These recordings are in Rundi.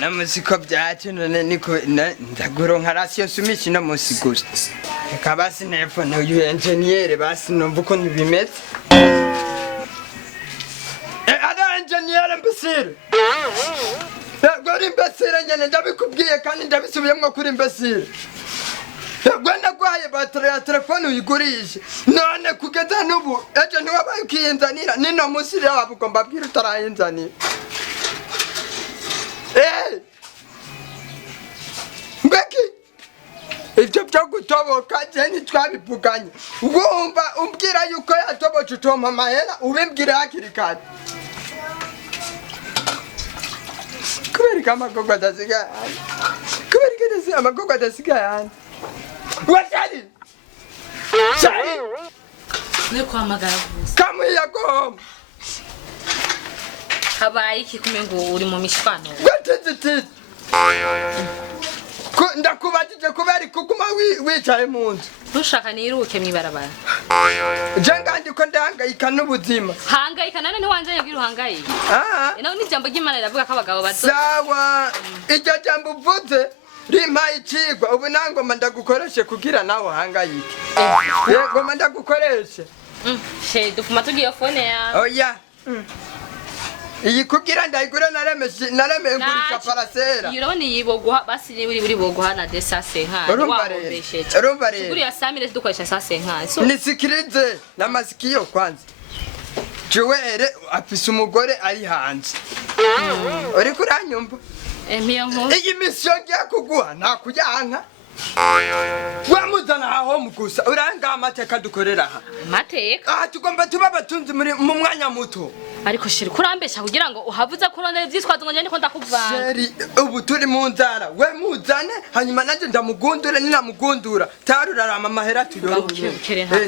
namusiko byacu none niko ndaguronka rasiyo sumishi no musigura reka basi telefone uyu engineer basi numva uko bimeze ada engineer mbesire gori mbesire nyene ndabikubwiye kandi ndabisubiyemo kuri mbesire gwenda kwaye bateri ya telefone uyigurishe none kugeza nubu ejo ntiwabaye ukiyinzanira nino musire wabo ugomba bwira utarayinzanira mbeki ibyo byo gutoboka je ntitwabivuganye ugomba umbwira yuko yatoboca utompa amahera ubimbwira hakiri kare kubereka amagogo adasigaye kubereka amagogo adasigaye watari shari ne kwamagara gusa kamuya goma habaye iki kumengo uri mu mishwano gwatete ndakubatije kubera kuguma wicaye mu nzu ntushaka niruke mwibarabara je ngandi ko ndahangayika n'ubuzima hangayika nane ntiwanzanye bwira uhangayika naho n'ijambo ry'Imana riravuga ko abagabo bazo sawa iryo jambo uvuze rimpaye ikigwa ubu nangoma ndagukoreshe kugira nawe uhangayike ngoma ndagukoreshe she dufuma tugiye phone ya oya iyi kugira ndayigura naremeye ngurisha parasera urabona yiboguha basi buri boguha na desase nka wabombesheje urumva rero kuri ya Samire dukoresha sase nka so nisikirize namasikio kwanza Joel afise umugore ari hanze uri kuranyumva miyo nko iyi mission ngiye kuguha nakuyanka wamuzana aho mugusa uranga amateka dukorera aha mateka tugomba tuba abatunzi mu mwanya muto ariko shiri kurambesha kugira ngo uhavuza kurondera ivyitwazo ngo njye ndakuvana sheri ubu turi mu nzara we muzane hanyuma nanje ndamugundure ninamugundura tarurarama amahera tuyoruye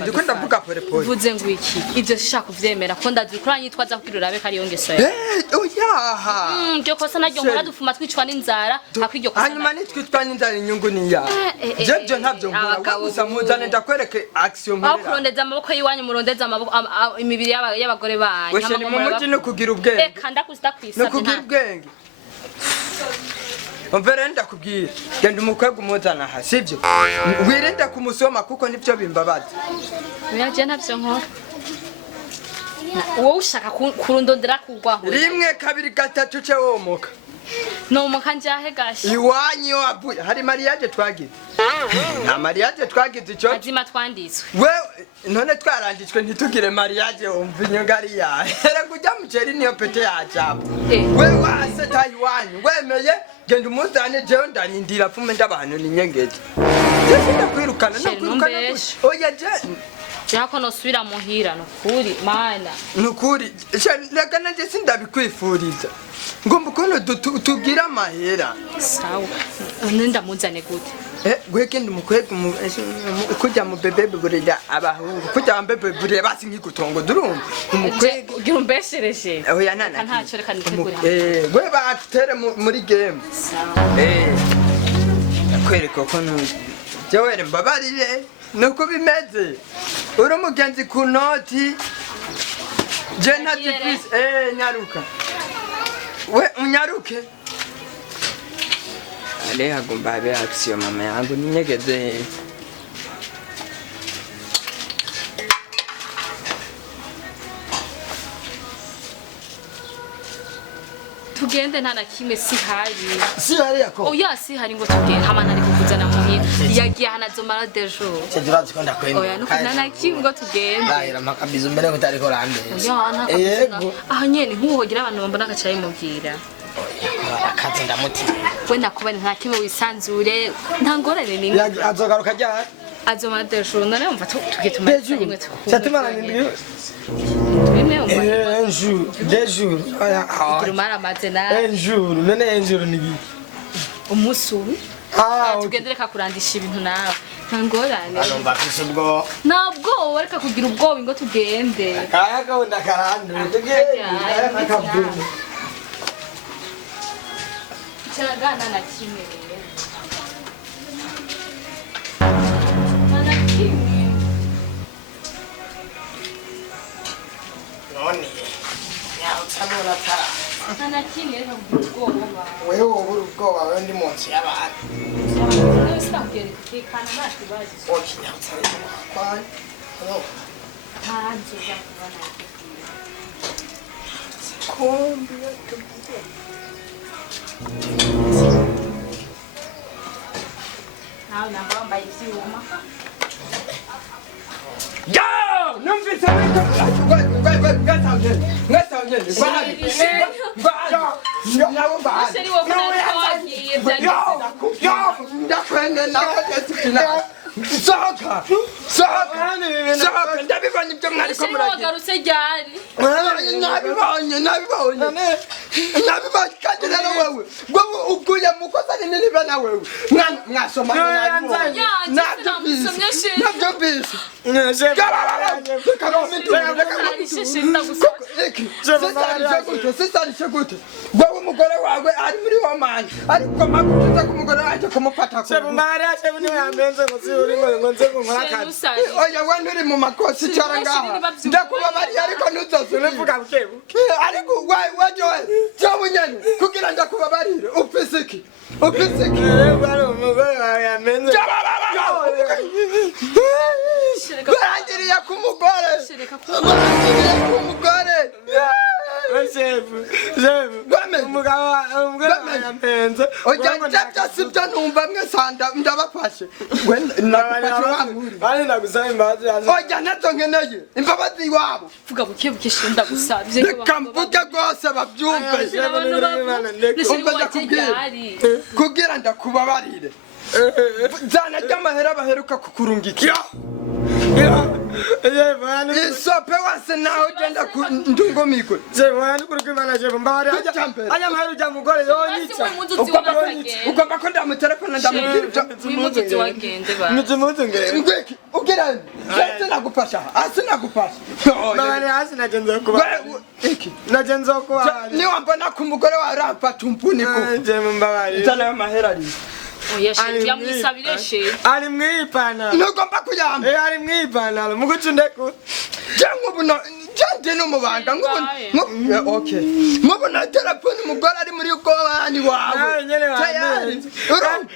ndiko ndavuga pore pore uvuze ngo iki ivyo shaka kuvyemera ko ndazi kuranyitwaza kugira urabe kari yongeso ya oyaha byo kosa naryo nkora dufuma twicwa n'inzara hakwiryo kosa hanyuma nitwitwa n'inzara inyungu ni ya je ntabyo nkora gusa muzane ndakwereke action nkora aho kurondeza amaboko yiwanyu murondeza amaboko imibiri y'abagore banyu umuti no kugira ubwenge kanda kusta kwisabye no kugira ubwenge umvere ndakubwira genda umukwego umuzana aha sivyo wirinde kumusoma kuko nivyo bimbabaza yaje ntabyo nkora wowe ushaka kurundondera kugwaho rimwe kabiri gatatu ce womoka no mukanjahe gashi iwanyu abuye hari mariage twagize na mariage twagize cyo azima twanditswe we none twaranditswe ntitugire mariage umva inyongari ya era kujya muceri niyo pete ya cyapa we wase tayi wanyu wemeye genda umuzane jewe ndarindira fume ndabantu ninyengeze je kwirukana no kwirukana oya je yako no subira muhira no kuri mana nukuri reka nanje sindabikwifuriza ngomba ukuntu tugira amahera sawa nenda muzane gute gweke ndumukwege kujya mu bebe burya abahungu kujya ambebe burya basi nkigutongo durumva umukwege ugira umbeshereje oya nana ntacyo reka nitegure gwe batere muri game nakwereka ko jewe mbabarire nuko bimeze uri umugenzi ku noti je ntati please nyaruka we unyaruke ale agomba abe action mama yangu ninyegeze tugende ntana kimwe si hari yako oya si hari ngo tugende hamana ari kuvuzana muhira yagiye hanazomara dejo cyedura zikunda kwenda oya nuko ntana kimwe ngo tugende bahira makabizo mbere ko tariko rande oya ntaka aha nyene nkuhogira abantu bambona akacaye mubwira akaze ndamuti we nakubana nta kimwe wisanzure nta ngorane ni azogaruka ryari azomara dejo none umva tugitumara kimwe cyatumana ndindi un jour, deux jours. Un jour, un jour ni umusubi tugendere kakurandisha ibintu nawe ntangorane arumva afise ubwo nabwo wareka kugira ubwoba ngo tugende kaya gahunda karandure tugende nakabwira cyagana na kimwe rero Nana kimwe reka ubwoba. Wewe ubura ubwoba wewe ndi munsi y'abantu. Nawe sitambye tekana ntakibazo. Okinyatsa kwa. Hello. Hanze zakubona. Kombi Nawe nabamba ivyuma. Yo! Numvise Sohoka! Sohoka! Sohoka! Ndabibonye ibyo mwariko muragira. Wagarutse ryari? Nabibonye kandi rero wewe ukuye mu kosa rinini bana wewe mwasoma nabyumvise sisarishe gute wewe umugore wawe ari muri womani ariko makuza ku mugore waje kumufata oya we nturi mu makosa icara ngaha ndakubabariye ariko ntuzosubira ariko wajowe cyawe nyene kugira ndakubabarire ufisiki barangiriye ku mugore byose ibyo numva mwesanda ndabafashe oya nazo nkeneye imbabazi iwabo vuga buke buke shinda gusabye reka mvuge rwose babyumve umva ndakubwira kugira ndakubabarire zanarya amahera baheruka kukurungikira isope wase naho ugenda ndungumigwe ugomba ko ndamutelefona ndamubwira ugira sinagufasha niwambona ku mugore wawe ramfata umpuniko zanayo mahera ari oya sheri yamwisabire sheri ari mwipana ntugomba kuyamba ari mwipana mugucundeko cyangwa jande no mubanga okay mubona telefone umugore ari muri gobani wawe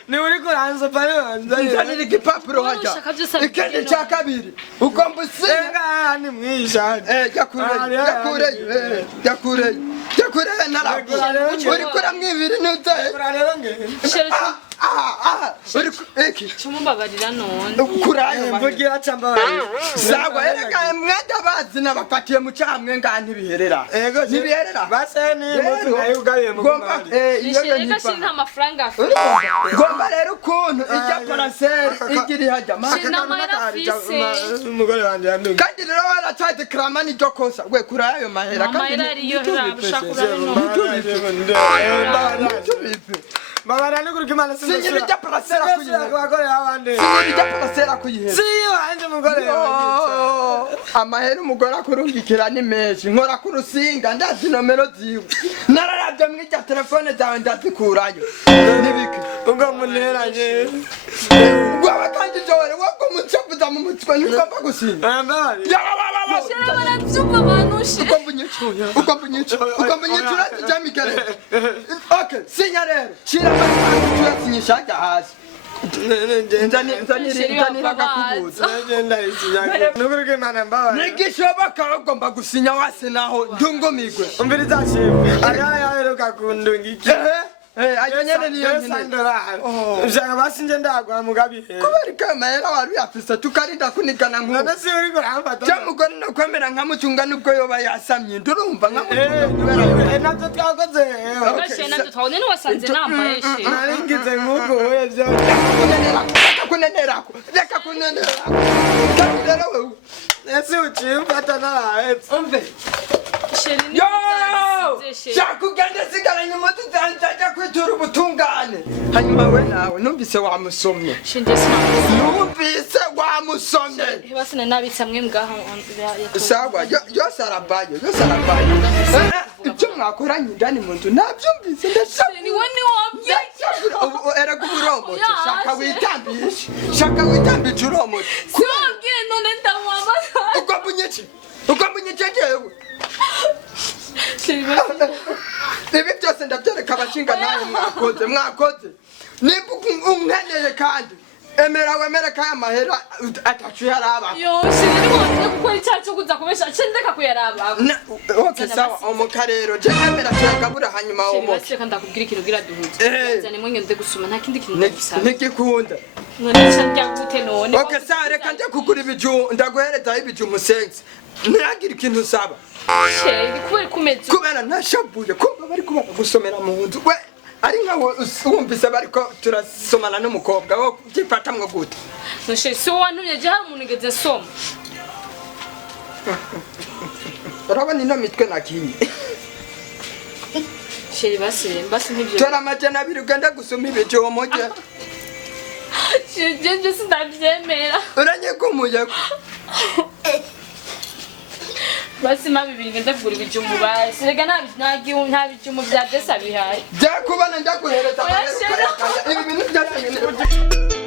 ni uri kuranza pale nzanira igipapuro hajya ikindi cya kabiri ugomba usenga ni mwisha yakureye narabu uri kuramwibiri nutaye chumubabarira none kurayo mvugira chambabarira sawa ereka mwenda bazina bafatiye mu cyamwe ngani biherera nibiherera baseni mutu nayugaye mu gomba iyo nyipa nta mafaranga afite gomba rero ukuntu ijya paraseri igiri hajya umugore wanje yanduye kandi rero waracyade kramani cyo kosa we kurayo mahera kandi ariyo rabushakura Babara ni kuri kimana sinzi. Sinyiri jya parasera kuyihera. Abagore abande. Sinyiri jya parasera kuyihera. Siyo anje mugore. Amahera umugore akurungikira ni menshi. Nkora ku rusinga ndazi nomero ziwe. Nararavye mw'ijya telefone zawe ndazikurayo. Nibiki. Ubwo muneranye. Gwawe kandi jore wako mucavuza mu mutwe ngomba gusinga. Ambari. Shera baravyumva banushe. Ugomba unyicu ratijamikere. Okay, sinya rero. Shira tuyasinyisha hajya hasi nzanira akakubuza nugurike mana mbabara nigishoboka ugomba gusinya wase naho ndungumigwe umbiriza shimwe ayaheruka kundungiki ayo nyene niyo nyene ushaka basinje ndagwa mugabihe kubera kamera wari yafise tukarinda kunigana nkuko none si uri kurambata cyamugore no kwemera nkamucunga nubwo yoba yasamye ndurumva navyo twakoze bashe navyo twabone n'uwasanze nambaye she naringize nkuko wevyo reka kunenera rero wewe ese ucimfata narahetse umve sheri ni shakugende sigaranye umuti zanjajya kwitura ubutungane hanyuma we nawe numvise wamusomye numvise wamusomye basine nabitsamwe ngaho sawa yose arabaye ibyo mwakoranye indani mu nzu nabyumvise ndashaka ni wone wabye erega uburomote shaka witambishe uromote siwabwiye none ndamwamagara ugomba unyece jewe ibi byose ndabyereka abashinga nawe mwakoze nimba umweneye kandi wemere kaya mahera atacu yaraba yo shiri ngo gukora icyacu kuza kubesha cendeka kuyaraba okay sawa omuka rero je emera cyagabura hanyuma omo basi kandi akubwira ikintu gira duhuze cyane mwe ngende gusoma nta kindi kintu ndagusaba ntigikunda none cyandya gute none okay sawa reka njye kugura ibiju ndaguhereza ibiju musenzi ntiyagira ikintu usaba sheri kubera kumeze kubera ntashabuye kumva bari kubana gusomera mu nzu we ari nkawe wumvise bariko turasomana n'umukobwa wo gifatamwe gute noshe so wantumye je hari umuntu ngeze soma urabona ino mitwe nakinye sheri basi nk'ibyo tora amajana abiri ugenda gusoma ibijomo je je sindabyemera uranyegumuye basi ma bibiri ngenda kugura ibijumu basi rega nta bijumu bya desa bihari byakubana ndaguhereza ibi bintu byose